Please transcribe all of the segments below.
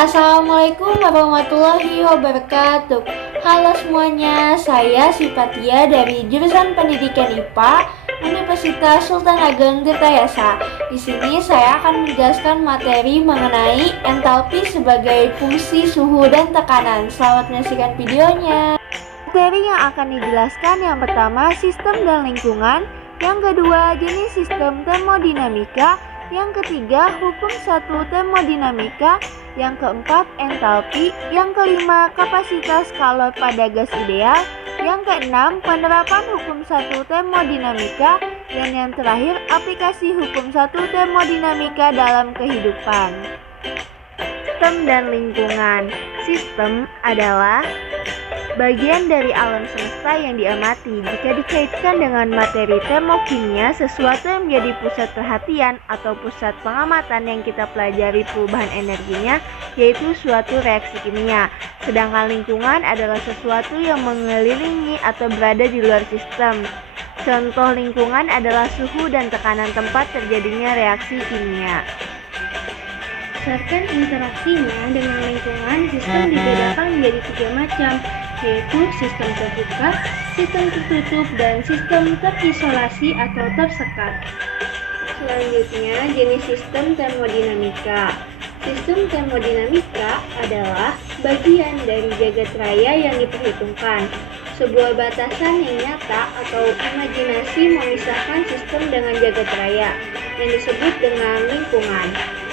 Assalamualaikum warahmatullahi wabarakatuh. Halo semuanya, saya Sipatia dari jurusan Pendidikan IPA Universitas Sultan Ageng Tirtayasa. Di sini saya akan menjelaskan materi mengenai entalpi sebagai fungsi suhu dan tekanan. Selamat menyaksikan videonya. Materi yang akan dijelaskan yang pertama sistem dan lingkungan, yang kedua jenis sistem termodinamika, yang ketiga hukum satu termodinamika, yang keempat entalpi, yang kelima kapasitas kalor pada gas ideal, yang keenam penerapan hukum satu termodinamika, dan yang terakhir aplikasi hukum satu termodinamika dalam kehidupan. Sistem dan lingkungan. Sistem adalah bagian dari alam semesta yang diamati. Jika dikaitkan dengan materi termokimia, sesuatu yang menjadi pusat perhatian atau pusat pengamatan yang kita pelajari perubahan energinya, yaitu suatu reaksi kimia. Sedangkan lingkungan adalah sesuatu yang mengelilingi atau berada di luar sistem. Contoh lingkungan adalah suhu dan tekanan tempat terjadinya reaksi kimia. Berdasarkan interaksinya dengan lingkungan, sistem dibedakan menjadi 3 macam, yaitu sistem terbuka, sistem tertutup, dan sistem terisolasi atau tersekat. Selanjutnya, jenis sistem termodinamika. Sistem termodinamika adalah bagian dari jagat raya yang diperhitungkan, sebuah batasan yang nyata atau imajinasi memisahkan sistem dengan jagat raya, yang disebut dengan lingkungan.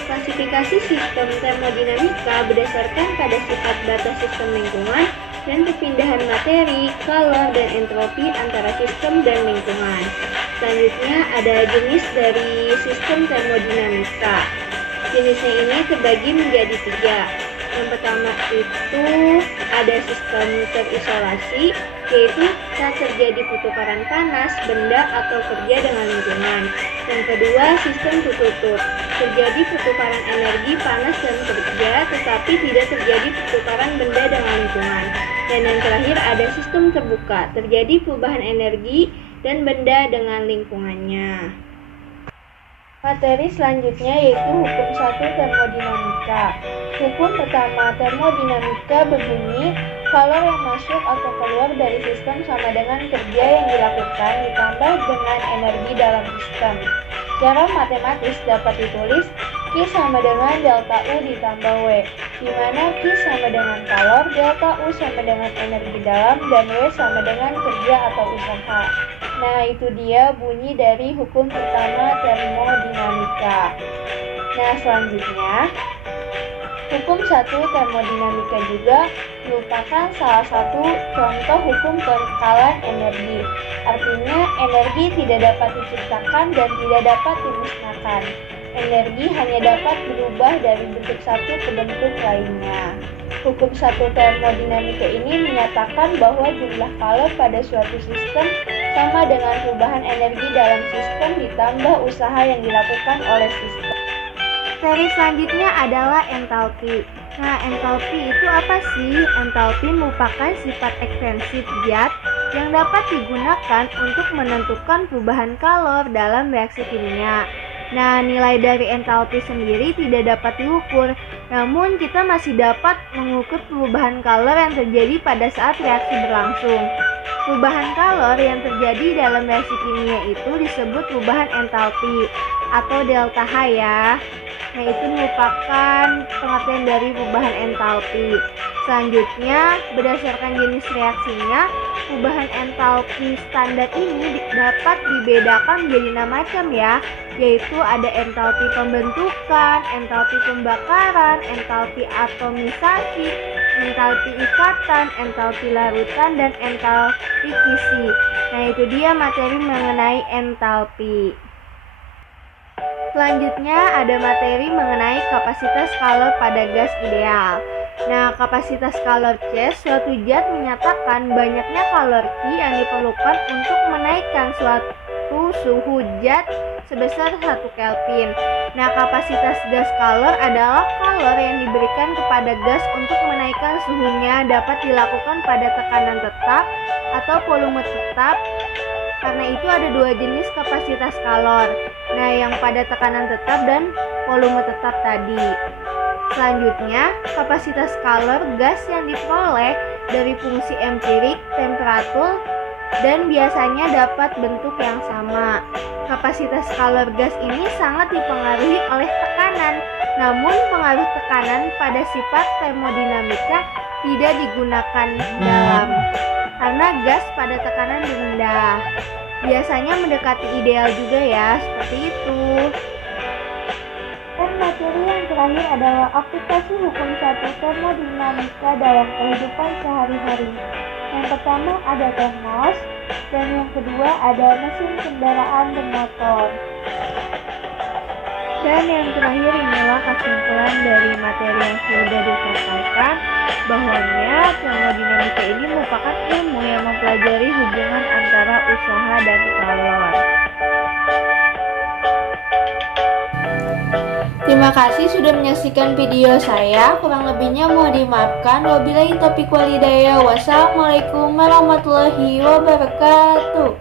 Klasifikasi sistem termodinamika berdasarkan pada sifat batas sistem lingkungan dan perpindahan materi, kalor, dan entropi antara sistem dan lingkungan. Selanjutnya ada jenis dari sistem termodinamika. Jenisnya ini terbagi menjadi 3. Yang pertama itu ada sistem terisolasi, yaitu saat terjadi pertukaran panas, benda, atau kerja dengan lingkungan. Yang kedua, sistem tertutup. Terjadi pertukaran energi panas dan kerja, tetapi tidak terjadi pertukaran benda dengan lingkungan. Dan yang terakhir ada sistem terbuka. Terjadi perubahan energi dan benda dengan lingkungannya. Materi selanjutnya yaitu hukum satu termodinamika. Hukum pertama termodinamika berbunyi, kalor yang masuk atau keluar dari sistem sama dengan kerja yang dilakukan ditambah dengan energi dalam sistem. Secara matematis dapat ditulis Q sama dengan delta U ditambah W, di mana Q sama dengan kalor, delta U sama dengan energi dalam, dan W sama dengan kerja atau usaha. Nah, itu dia bunyi dari hukum pertama termodinamika. Nah, selanjutnya, hukum satu termodinamika juga merupakan salah satu contoh hukum kekekalan energi. Artinya, energi tidak dapat diciptakan dan tidak dapat dimusnahkan. Energi hanya dapat berubah dari bentuk satu ke bentuk lainnya. Hukum satu termodinamika ini menyatakan bahwa jumlah kalor pada suatu sistem sama dengan perubahan energi dalam sistem ditambah usaha yang dilakukan oleh sistem. Seri selanjutnya adalah entalpi. Nah, entalpi itu apa sih? Entalpi merupakan sifat ekstensif zat yang dapat digunakan untuk menentukan perubahan kalor dalam reaksi kimia. Nah, nilai dari entalpi sendiri tidak dapat diukur, namun kita masih dapat mengukur perubahan kalor yang terjadi pada saat reaksi berlangsung. Perubahan kalor yang terjadi dalam reaksi kimia itu disebut perubahan entalpi atau delta H ya. Nah, itu merupakan pengertian dari perubahan entalpi. Selanjutnya, berdasarkan jenis reaksinya, perubahan entalpi standar ini dapat dibedakan menjadi 6 macam ya, yaitu ada entalpi pembentukan, entalpi pembakaran, entalpi atomisasi, entalpi ikatan, entalpi larutan, dan entalpi kisi. Nah, itu dia materi mengenai entalpi. Selanjutnya ada materi mengenai kapasitas kalor pada gas ideal. Nah, kapasitas kalor C suatu zat menyatakan banyaknya kalor Q yang diperlukan untuk menaikkan suatu suhu zat sebesar 1 Kelvin. Nah, kapasitas gas kalor adalah kalor yang diberikan kepada gas untuk menaikkan suhunya dapat dilakukan pada tekanan tetap atau volume tetap. Karena itu ada 2 jenis kapasitas kalor. Nah, yang pada tekanan tetap dan volume tetap tadi. Selanjutnya, kapasitas scalar gas yang diperoleh dari fungsi empirik, temperatur, dan biasanya dapat bentuk yang sama. Kapasitas scalar gas ini sangat dipengaruhi oleh tekanan, namun pengaruh tekanan pada sifat termodinamika tidak digunakan dalam, karena gas pada tekanan rendah biasanya mendekati ideal juga ya, seperti itu. Dan materi yang terakhir adalah aplikasi hukum satu termodinamika dalam kehidupan sehari-hari. Yang pertama ada termos, dan yang kedua ada mesin kendaraan bermotor. Dan yang terakhir inilah kesimpulan dari materi yang sudah disampaikan, bahwanya termodinamika ini merupakan ilmu yang mempelajari hubungan antara usaha dan calon. Terima kasih sudah menyaksikan video saya. Kurang lebihnya mohon dimaafkan. Wabillahi taufiq wal hidayah. Wassalamualaikum warahmatullahi wabarakatuh.